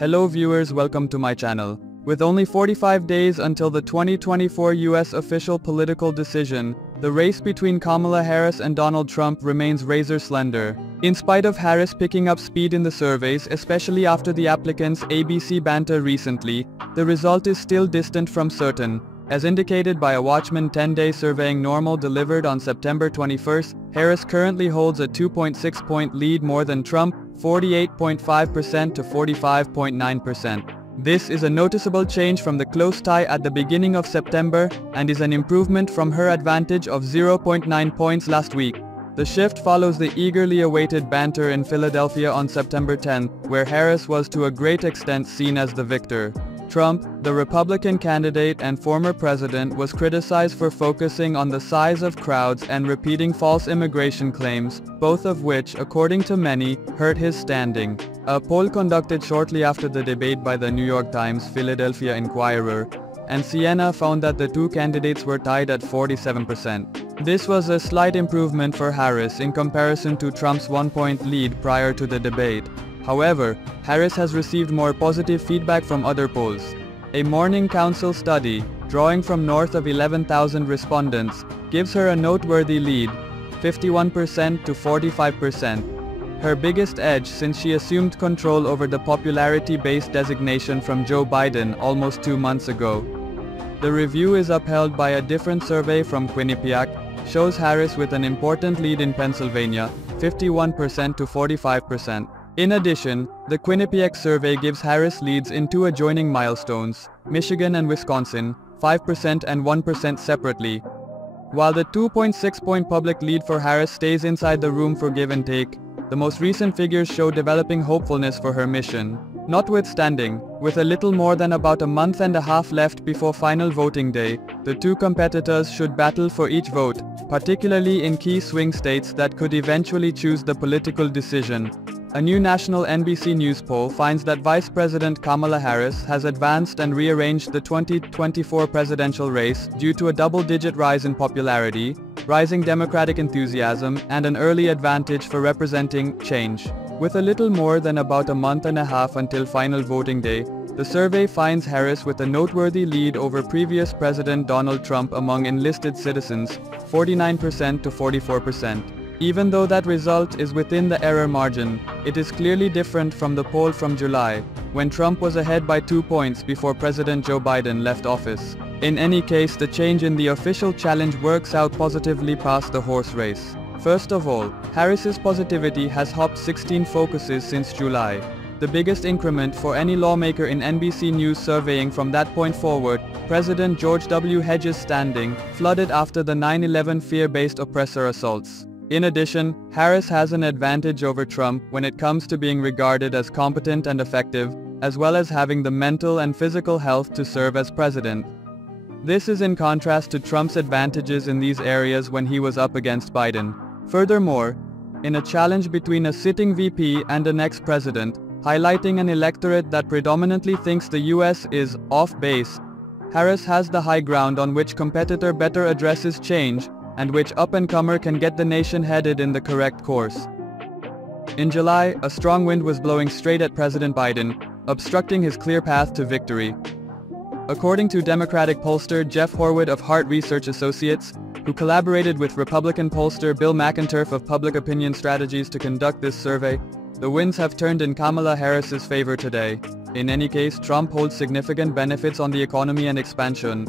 Hello viewers, welcome to my channel. With only 45 days until the 2024 US official political decision, the race between Kamala Harris and Donald Trump remains razor slender. In spite of Harris picking up speed in the surveys, especially after the applicants' ABC banter recently, the result is still distant from certain. As indicated by a Watchman 10-day surveying normal delivered on September 21st, Harris currently holds a 2.6-point lead more than Trump, 48.5% to 45.9%. This is a noticeable change from the close tie at the beginning of September and is an improvement from her advantage of 0.9 points last week. The shift follows the eagerly awaited banter in Philadelphia on September 10, where Harris was to a great extent seen as the victor. Trump, the Republican candidate and former president, was criticized for focusing on the size of crowds and repeating false immigration claims, both of which, according to many, hurt his standing. A poll conducted shortly after the debate by the New York Times, Philadelphia Inquirer, and Siena found that the two candidates were tied at 47%. This was a slight improvement for Harris in comparison to Trump's 1-point lead prior to the debate. However, Harris has received more positive feedback from other polls. A Morning Council study, drawing from north of 11,000 respondents, gives her a noteworthy lead, 51% to 45%. Her biggest edge since she assumed control over the popularity-based designation from Joe Biden almost 2 months ago. The review is upheld by a different survey from Quinnipiac, shows Harris with an important lead in Pennsylvania, 51% to 45%. In addition, the Quinnipiac survey gives Harris leads in two adjoining milestones, Michigan and Wisconsin, 5% and 1% separately. While the 2.6-point public lead for Harris stays inside the room for give and take, the most recent figures show developing hopefulness for her mission. Notwithstanding, with a little more than about a month and a half left before final voting day, the two competitors should battle for each vote, particularly in key swing states that could eventually choose the political decision. A new national NBC News poll finds that Vice President Kamala Harris has advanced and rearranged the 2024 presidential race due to a double-digit rise in popularity, rising Democratic enthusiasm, and an early advantage for representing change. With a little more than about a month and a half until final voting day, the survey finds Harris with a noteworthy lead over previous President Donald Trump among enlisted citizens, 49% to 44%. Even though that result is within the error margin, it is clearly different from the poll from July, when Trump was ahead by 2 points before President Joe Biden left office. In any case, the change in the official challenge works out positively past the horse race. First of all, Harris's positivity has hopped 16 focuses since July. The biggest increment for any lawmaker in NBC News surveying from that point forward. President George W. Hedges' standing flooded after the 9/11 fear-based oppressor assaults. In addition, Harris has an advantage over Trump when it comes to being regarded as competent and effective, as well as having the mental and physical health to serve as president. This is in contrast to Trump's advantages in these areas when he was up against Biden. Furthermore, in a challenge between a sitting VP and an ex-president, highlighting an electorate that predominantly thinks the US is off base, Harris has the high ground on which competitor better addresses change, and which up-and-comer can get the nation headed in the correct course. In July, a strong wind was blowing straight at President Biden, obstructing his clear path to victory. According to Democratic pollster Jeff Horwood of Hart Research Associates, who collaborated with Republican pollster Bill McInturff of Public Opinion Strategies to conduct this survey, the winds have turned in Kamala Harris's favor today. In any case, Trump holds significant benefits on the economy and expansion,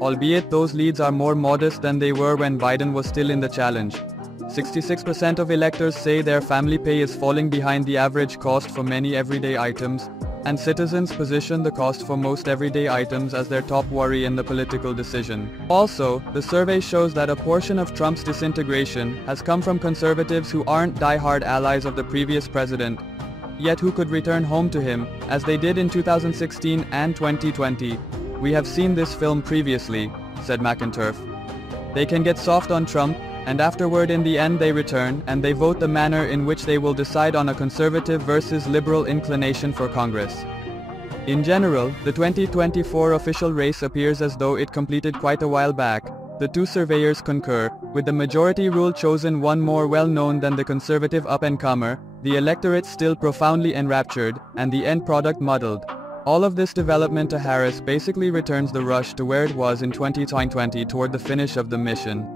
albeit those leads are more modest than they were when Biden was still in the challenge. 66% of electors say their family pay is falling behind the average cost for many everyday items, and citizens position the cost for most everyday items as their top worry in the political decision. Also, the survey shows that a portion of Trump's disintegration has come from conservatives who aren't die-hard allies of the previous president, yet who could return home to him, as they did in 2016 and 2020. "We have seen this film previously," said McInturff. "They can get soft on Trump, and afterward in the end they return, and they vote the manner in which they will decide on a conservative versus liberal inclination for Congress." In general, the 2024 official race appears as though it completed quite a while back. The two surveyors concur, with the majority rule chosen one more well-known than the conservative up-and-comer, the electorate still profoundly enraptured, and the end product muddled. All of this development to Harris basically returns the rush to where it was in 2020 toward the finish of the mission.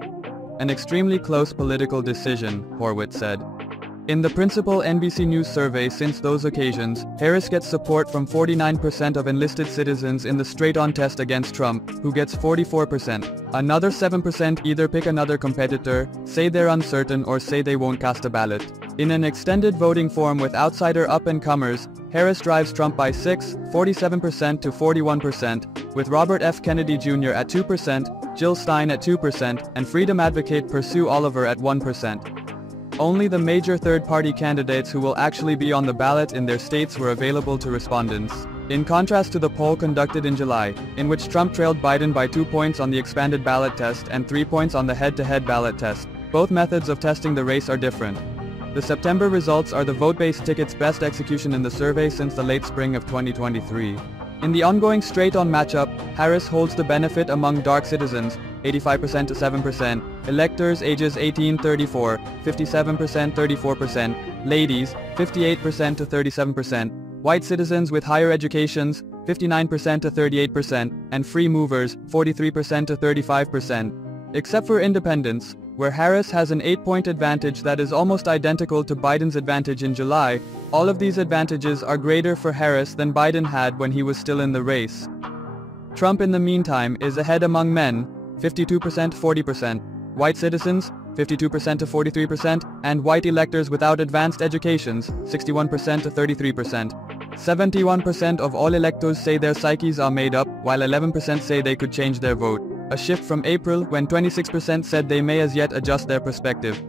An extremely close political decision, Horwitz said. In the principal NBC News survey since those occasions, Harris gets support from 49% of enlisted citizens in the straight-on test against Trump, who gets 44%. Another 7% either pick another competitor, say they're uncertain or say they won't cast a ballot. In an extended voting form with outsider up-and-comers, Harris drives Trump by 47% to 41%, with Robert F. Kennedy Jr. at 2%, Jill Stein at 2%, and freedom advocate Sue Oliver at 1%. Only the major third-party candidates who will actually be on the ballot in their states were available to respondents. In contrast to the poll conducted in July, in which Trump trailed Biden by 2 points on the expanded ballot test and 3 points on the head-to-head ballot test, both methods of testing the race are different. The September results are the vote-based ticket's best execution in the survey since the late spring of 2023. In the ongoing straight-on matchup, Harris holds the benefit among dark citizens, 85% to 7%, electors ages 18-34, 57% 34%, ladies, 58% to 37%, white citizens with higher educations, 59% to 38%, and free movers, 43% to 35%. Except for independents, where Harris has an 8-point advantage that is almost identical to Biden's advantage in July, all of these advantages are greater for Harris than Biden had when he was still in the race. Trump, in the meantime, is ahead among men, 52% 40%, white citizens, 52% to 43%, and white electors without advanced educations, 61% to 33%. 71% of all electors say their psyches are made up, while 11% say they could change their vote. A shift from April, when 26% said they may as yet adjust their perspective.